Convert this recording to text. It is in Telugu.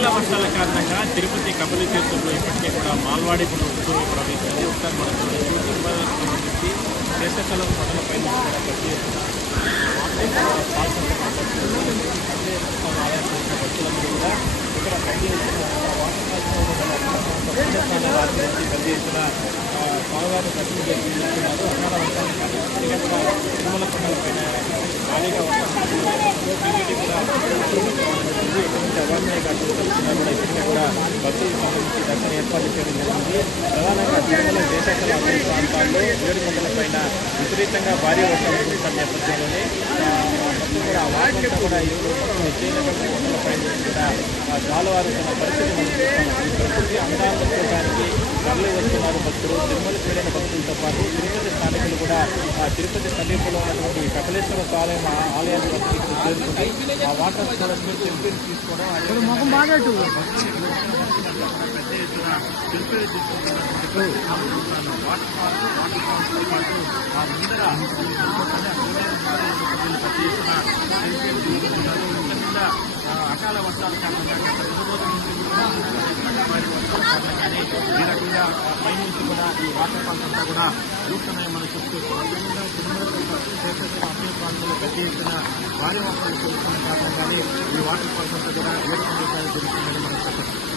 అకాల వర్షాల కారణంగా తిరుపతి కపిల తీర్థంలో ఇప్పటికే కూడా మాల్వాడి పురుగు ప్రవేశించింది. ఒకసారి మనం సంబంధించి శేషాచలం కొండలపై భక్తులందరూ కూడా ఇక్కడ పెద్ద ఎత్తున పెద్ద ఎత్తున స్వామివారిని దర్శనం చేసుకుంటున్నారు. అకాల వర్షాల కారణంగా తిరుమల కొండలపైన భారీగా అవార్మయ్య ఘాట్ తరఫున కూడా ఇప్పటికే కూడా భక్తులకు సంబంధించి దర్శనం ఏర్పాటు చేయడం జరిగింది. ప్రధానంగా తిరుమల శేషాచల అన్ని ప్రాంతాల్లో ఏడుకొండల పైన విపరీతంగా భారీ వర్షాలు కురుస్తున్న నేపథ్యంలోనే భక్తులు కూడా ఆ వారంతా కూడా చేయనటువంటి కొండల పైన కూడా జాలవారుతున్న పరిస్థితి మనం ప్రకృతి అందాలను చూడడానికి తరలి వస్తున్నారు భక్తులు. తిరుమలకు వెళ్ళిన భక్తులతో పాటు తిరుపతి స్థానికులు కూడా తిరుపతి సమీపంలో ఉన్నటువంటి కపిలేశ్వర స్వామి ఆలయాన్ని వద్దకు చేరుకుని ఆ వాటర్ స్టోరేజ్ సెల్ఫీలు తీసుకోవడం పెద్ద ఎత్తున సెల్ఫీలు తీసుకుంటున్నటువంటి వాటర్ ఫాల్స్ పాటు ఆ ముందర పెద్ద ఎత్తున సెల్ఫీలు తీసుకుంటున్నారు. ముఖ్యంగా అకాల వర్షాల కారణంగా కారణంగానే ఈ రకంగా పైనుంచి కూడా ఈ వాటర్ ఫాల్స్ అంతా కూడా చూస్తున్నాయి మనం చెప్తున్నాం. శేషాచలం అన్ని ప్రాంతాల్లో పెద్ద ఎత్తున భారీ వర్షాలు కురుస్తున్న కారణంగానే ఈ వాటర్ ఫాల్స్ అంతా కూడా ఏడుకొండలపై జరుగుతుందని మనం చెప్పచ్చు.